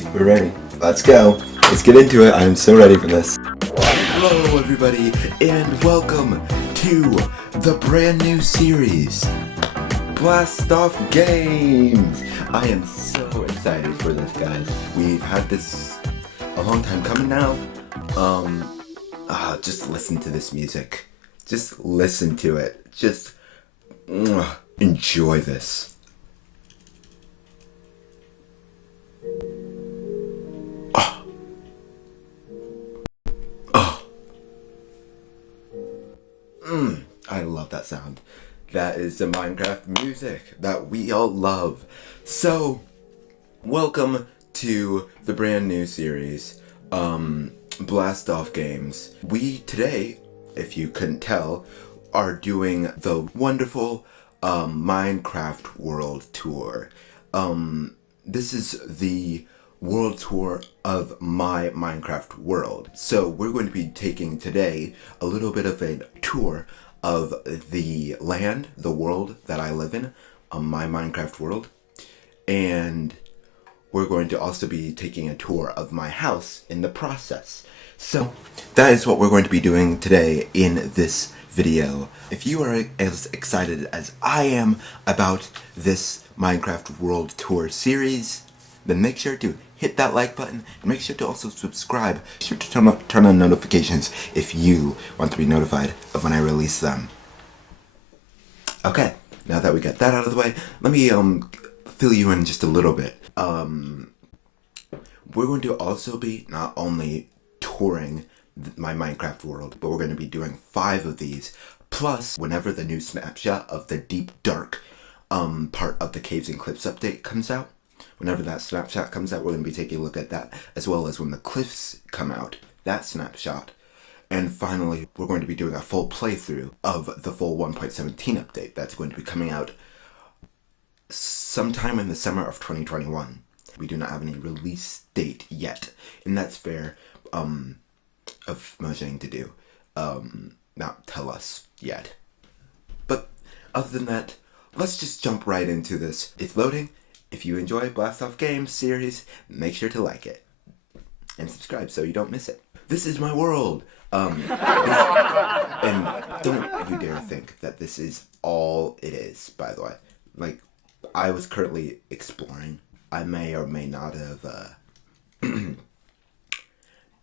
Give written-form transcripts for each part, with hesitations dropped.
think we're ready. Let's go. Let's get into it. I am so ready for this. Hello everybody, and welcome to the brand new series, Blast Off Games. I am so excited for this, guys. We've had this a long time coming now. Just listen to this music. Just listen to it. Just enjoy this. I love that sound. That is the Minecraft music that we all love. So, welcome to the brand new series, Blast Off Games. We today, if you couldn't tell, are doing the wonderful Minecraft World Tour. This is the world tour of my Minecraft world. So we're going to be taking today a little bit of a tour of the land, the world that I live in, my Minecraft world. And we're going to also be taking a tour of my house in the process. So that is what we're going to be doing today in this video. If you are as excited as I am about this Minecraft World Tour series, then make sure to hit that like button and make sure to also subscribe. Make sure to turn on notifications if you want to be notified of when I release them. Okay, now that we got that out of the way, let me fill you in just a little bit. We're going to also be not only touring my Minecraft world, but we're going to be doing 5 of these. Plus, whenever the new snapshot of the deep dark part of the Caves and Cliffs update comes out, whenever that snapshot comes out, we're going to be taking a look at that, as well as when the cliffs come out, that snapshot. And finally, we're going to be doing a full playthrough of the full 1.17 update that's going to be coming out sometime in the summer of 2021. We do not have any release date yet, and that's fair of Mojang to do. Not tell us yet. But other than that, let's just jump right into this. It's loading. If you enjoy Blast Off Games series, make sure to like it and subscribe so you don't miss it. This is my world. And don't you dare think that this is all it is, by the way. Like, I was currently exploring. I may or may not have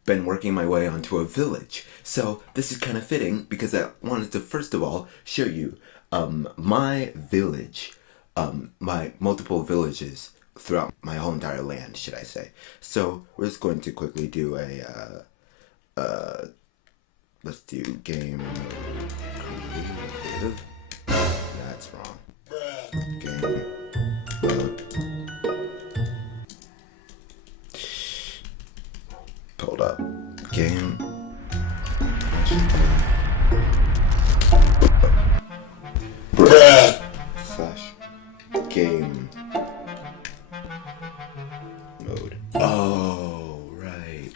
been working my way onto a village. So this is kind of fitting because I wanted to first of all show you my village. My multiple villages throughout my whole entire land, should I say. So we're just going to quickly do a let's do game creative. That's wrong. Game mode. Hold up. Game slash game mode. Oh, right.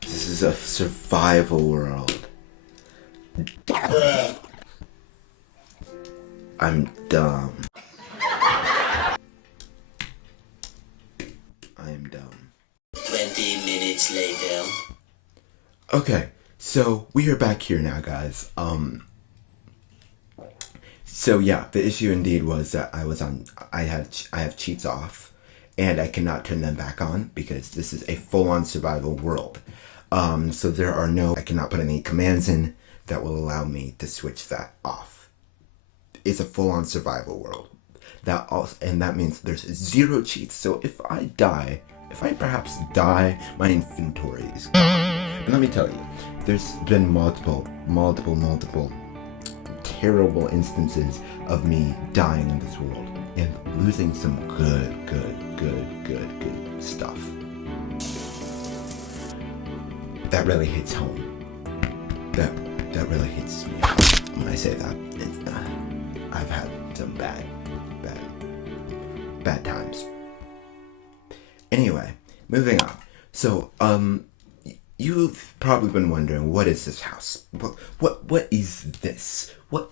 This is a survival world. I'm dumb. I'm dumb. 20 minutes later. Okay, so we are back here now, guys. So yeah, the issue indeed was that I have cheats off, and I cannot turn them back on because this is a full-on survival world. So I cannot put any commands in that will allow me to switch that off. It's a full-on survival world. And that means there's 0 cheats. So if I perhaps die, my inventory is gone. And let me tell you, there's been multiple terrible instances of me dying in this world and losing some good stuff. That really hits home. That really hits me when I say that. I've had some bad times. Anyway, moving on. So, You've probably been wondering, what is this house? What is this? What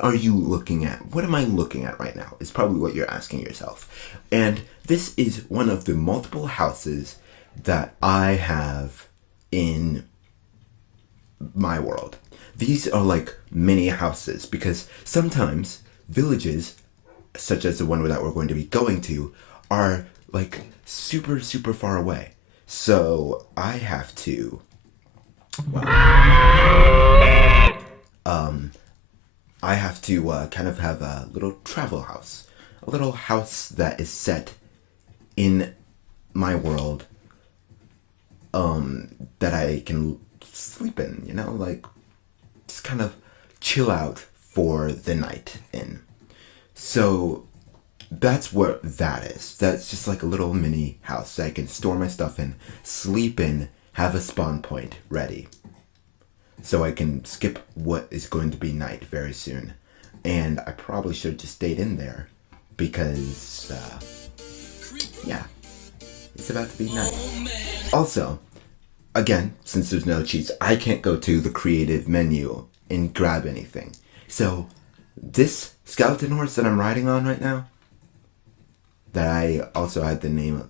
are you looking at? What am I looking at right now? Is probably what you're asking yourself. And this is one of the multiple houses that I have in my world. These are like mini houses because sometimes villages, such as the one that we're going to be going to, are like super, super far away. So I have to, kind of have a little travel house, a little house that is set in my world, that I can sleep in, like just kind of chill out for the night in. So that's what that is. That's just like a little mini house that I can store my stuff in, sleep in, have a spawn point ready. So I can skip what is going to be night very soon. And I probably should have just stayed in there because, yeah, it's about to be night. Also, again, since there's no cheats, I can't go to the creative menu and grab anything. So this skeleton horse that I'm riding on right now, that I also had the name of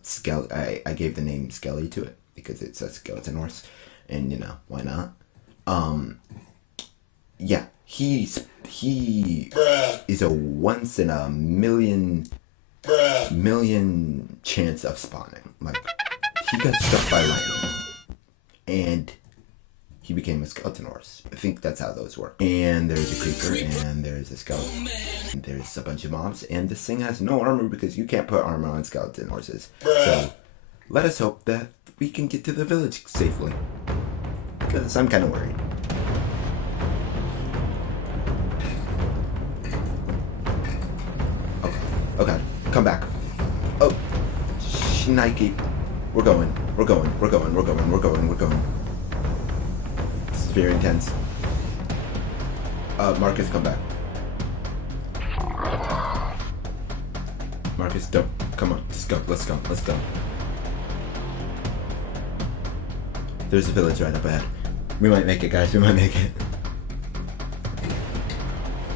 I gave the name Skelly to it because it's a skeleton horse, and why not? Yeah, he is a once in a million chance of spawning. Like, he got struck by lightning and he became a skeleton horse. I think that's how those work. And there's a creeper, and there's a skeleton, and there's a bunch of mobs, and this thing has no armor because you can't put armor on skeleton horses. So let us hope that we can get to the village safely, because I'm kind of worried. Okay, come back. Oh, Nike. We're going. This is very intense. Marcus, come back. Marcus, don't. Come on, let's go. There's a village right up ahead. We might make it, guys, we might make it.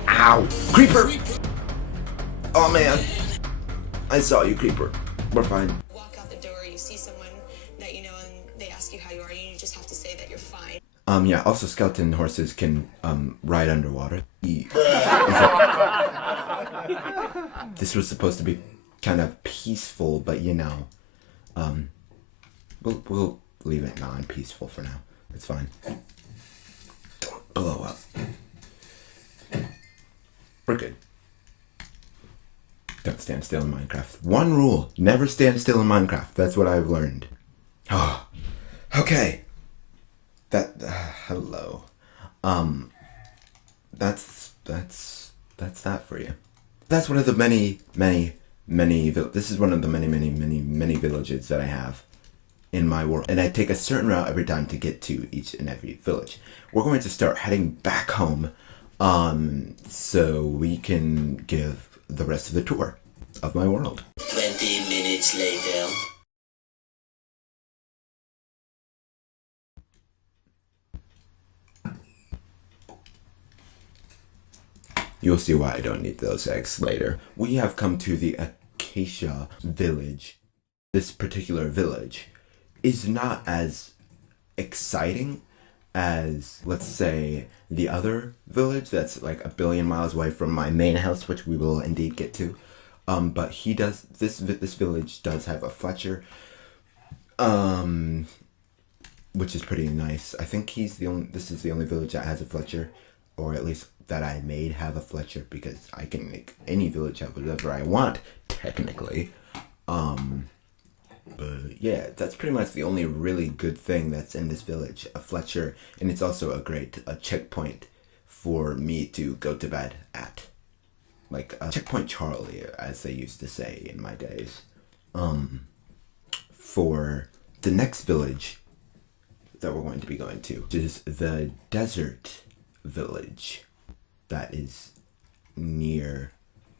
Ow! Creeper! Oh man! I saw you, creeper. We're fine. Walk out the door, you see someone that you know, and they ask you how you are, and you just have to say that you're fine. Yeah, also skeleton horses can, ride underwater. This was supposed to be kind of peaceful, but we'll leave it non-peaceful for now. It's fine. Don't blow up. We're good. Don't stand still in Minecraft. One rule, never stand still in Minecraft. That's what I've learned. Oh, okay. Hello. That's that for you. That's one of the many this is one of the many villages that I have in my world. And I take a certain route every time to get to each and every village. We're going to start heading back home, so we can give the rest of the tour of my world. 20 minutes later. You'll see why I don't need those eggs later. We have come to the Acacia village. This particular village is not as exciting as, let's say, the other village that's like 1 billion miles away from my main house, which we will indeed get to. But this village does have a Fletcher, which is pretty nice. I think this is the only village that has a Fletcher, or at least that I made have a Fletcher, because I can make any village have whatever I want, technically. But yeah, that's pretty much the only really good thing that's in this village, a Fletcher, and it's also a checkpoint for me to go to bed at. Like a checkpoint Charlie, as they used to say in my days. For the next village that we're going to be going to, which is the desert village that is near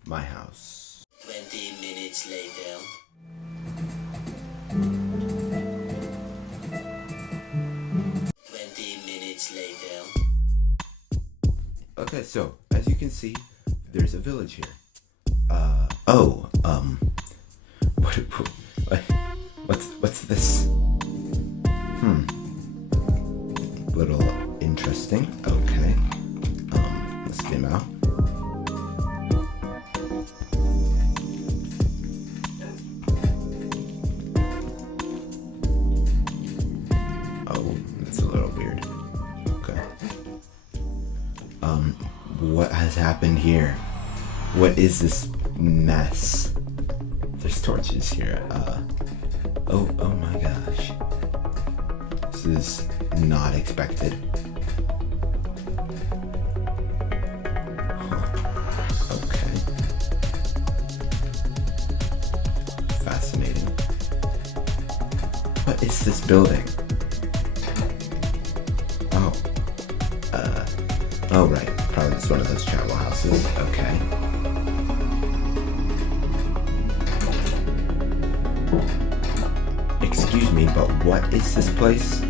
my house. 20 minutes later. so as you can see, there's a village here. What's this? Little interesting. Okay. Let's zoom out. Oh, that's a little weird. Okay. What has happened here? What is this mess? There's torches here. Oh my gosh. This is not expected. Okay. Fascinating. What is this building? Oh right. Probably just one of those travel houses. Okay. Excuse me, but what is this place?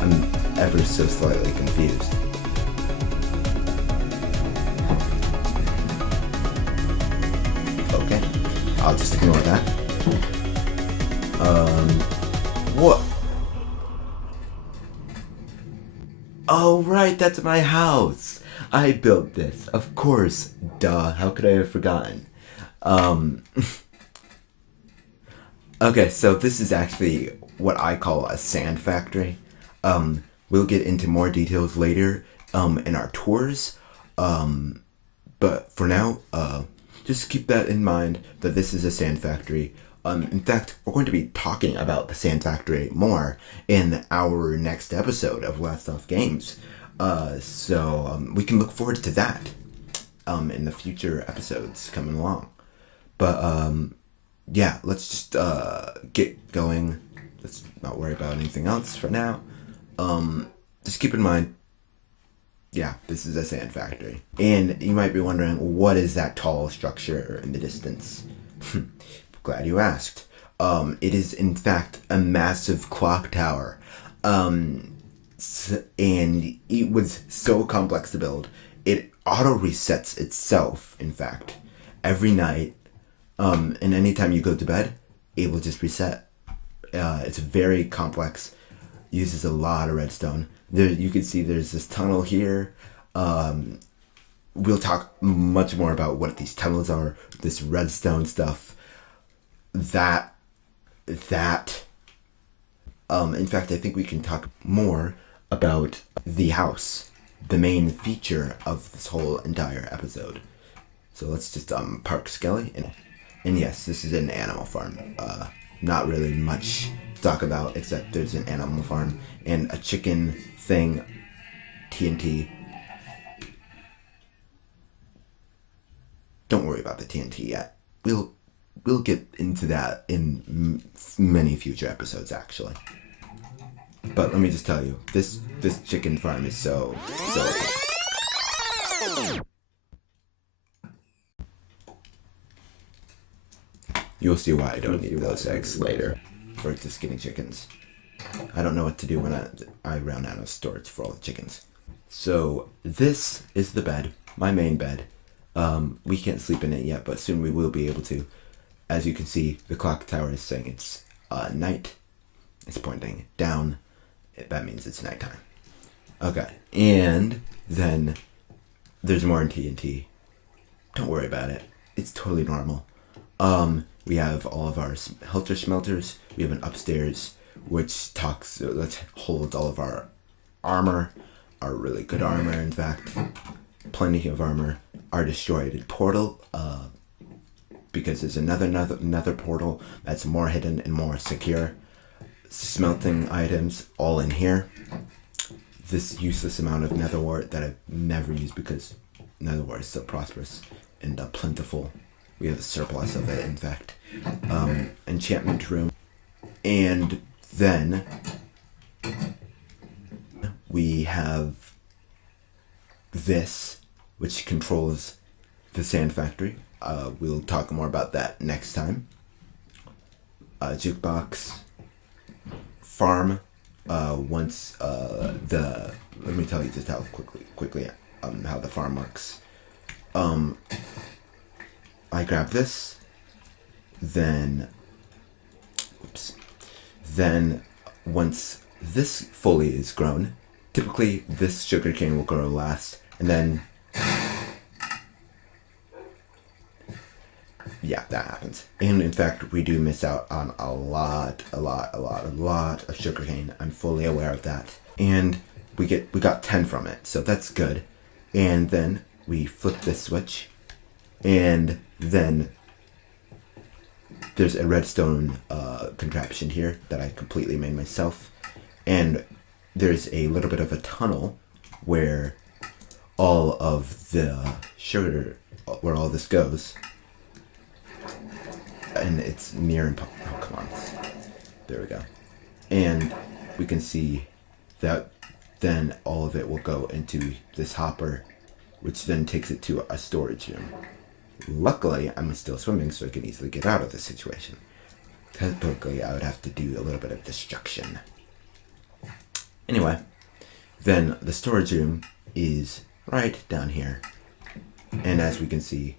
I'm ever so slightly confused. Okay, I'll just ignore that. What? Oh right, that's my house. I built this, of course. Duh, how could I have forgotten? Okay, so this is actually what I call a sand factory. We'll get into more details later in our tours. But for now, just keep that in mind that this is a sand factory. In fact, we're going to be talking about the sand factory more in our next episode of Last Off Games. So we can look forward to that in the future episodes coming along. But yeah, let's just get going. Let's not worry about anything else for now. Just keep in mind, yeah, this is a sand factory. And you might be wondering, what is that tall structure in the distance? Glad you asked. It is in fact a massive clock tower. And it was so complex to build. It auto resets itself, in fact, every night. And anytime you go to bed, it will just reset. It's very complex. Uses a lot of redstone. There, you can see there's this tunnel here. We'll talk much more about what these tunnels are. This redstone stuff. That. In fact, I think we can talk more about the house, the main feature of this whole entire episode. So let's just park Skelly, and yes, this is an animal farm. Not really much to talk about except there's an animal farm and a chicken thing, TNT. Don't worry about the TNT yet. We'll get into that in many future episodes, actually. But let me just tell you, this chicken farm is so. You'll see why I don't need those eggs later for just getting chickens. I don't know what to do when I run out of storage for all the chickens. So this is the bed, my main bed. We can't sleep in it yet, but soon we will be able to. As you can see, the clock tower is saying it's night. It's pointing down. That means it's nighttime. Okay, and then there's more in TNT. Don't worry about it. It's totally normal. We have all of our helter smelters. We have an upstairs which holds all of our armor, our really good armor, in fact. Plenty of armor. Our destroyed portal, because there's another portal that's more hidden and more secure. Smelting items all in here. This useless amount of nether wart that I've never used because nether wart is so prosperous and plentiful. We have a surplus of it, in fact. Enchantment room. And then we have this, which controls the sand factory. We'll talk more about that next time. Jukebox farm, once let me tell you just how quickly how the farm works. I grab this, then once this fully is grown, typically this sugarcane will grow last, and then yeah, that happens. And in fact, we do miss out on a lot of sugarcane. I'm fully aware of that. And we got 10 from it, so that's good. And then we flip this switch, and then there's a redstone contraption here that I completely made myself. And there's a little bit of a tunnel where all of the sugar, where all this goes. And it's near and oh, come on. There we go. And we can see that then all of it will go into this hopper, which then takes it to a storage room. Luckily, I'm still swimming, so I can easily get out of this situation. Typically, I would have to do a little bit of destruction. Anyway, then the storage room is right down here. And as we can see,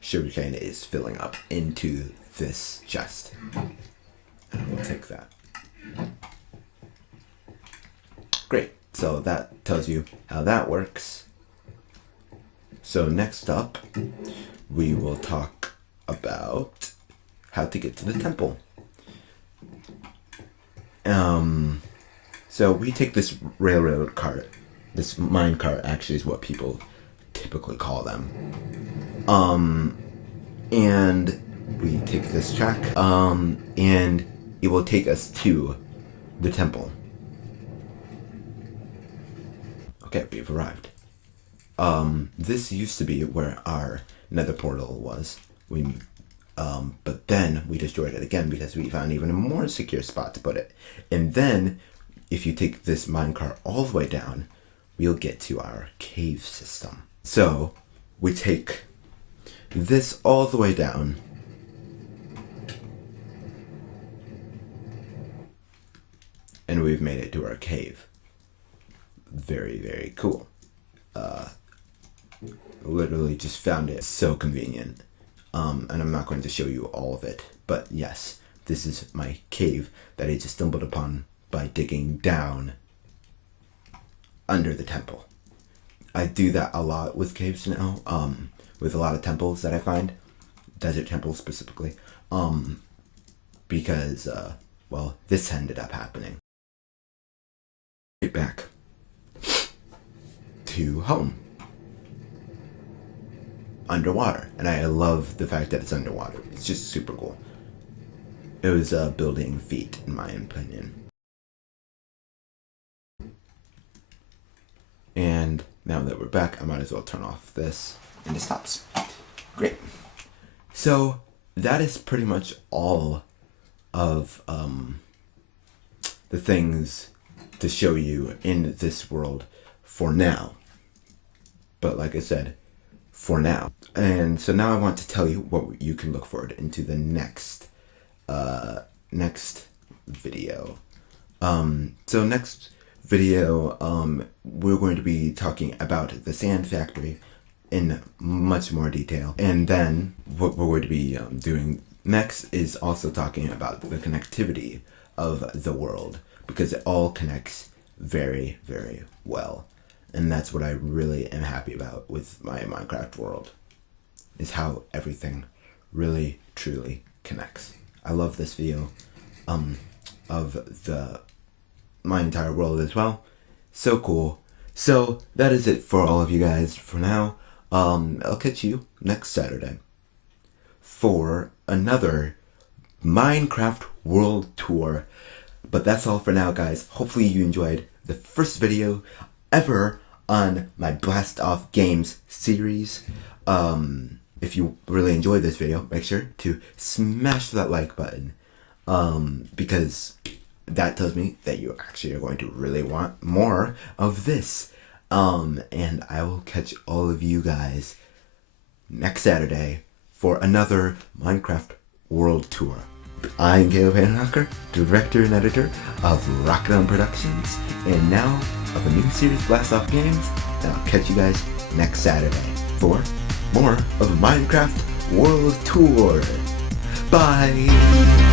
sugarcane is filling up into this chest. And we'll take that. Great. So that tells you how that works. So next up, we will talk about how to get to the temple. So we take this railroad cart. This mine cart actually is what people typically call them. And we take this track, and it will take us to the temple. Okay, we've arrived. This used to be where our nether portal was. But then we destroyed it again because we found even a more secure spot to put it. And then, if you take this minecart all the way down, we'll get to our cave system. So, we take this all the way down. And we've made it to our cave. Very, very cool. Literally just found it so convenient. And I'm not going to show you all of it, but yes, this is my cave that I just stumbled upon by digging down under the temple. I do that a lot with caves now, with a lot of temples that I find, desert temples specifically, because, well, this ended up happening. Get back to home. Underwater, and I love the fact that it's underwater. It's just super cool. It was a building feat, in my opinion. And now that we're back, I might as well turn off this, and it stops. Great. So that is pretty much all of the things to show you in this world for now. But like I said, for now. And so now I want to tell you what you can look forward into the next video. So next video, we're going to be talking about the sand factory in much more detail. And then what we're going to be doing next is also talking about the connectivity of the world, because it all connects very, very well. And that's what I really am happy about with my Minecraft world, is how everything really, truly connects. I love this view of my entire world as well. So cool. So that is it for all of you guys for now. I'll catch you next Saturday for another Minecraft World Tour. But that's all for now, guys. Hopefully you enjoyed the first video ever on my Blast Off Games series. If you really enjoyed this video, make sure to smash that like button, because that tells me that you actually are going to really want more of this. And I will catch all of you guys next Saturday for another Minecraft World Tour. I'm Caleb Hanhocker, director and editor of Rocket On Productions, and now of a new series, Blast Off Games, and I'll catch you guys next Saturday for more of Minecraft World Tour. Bye!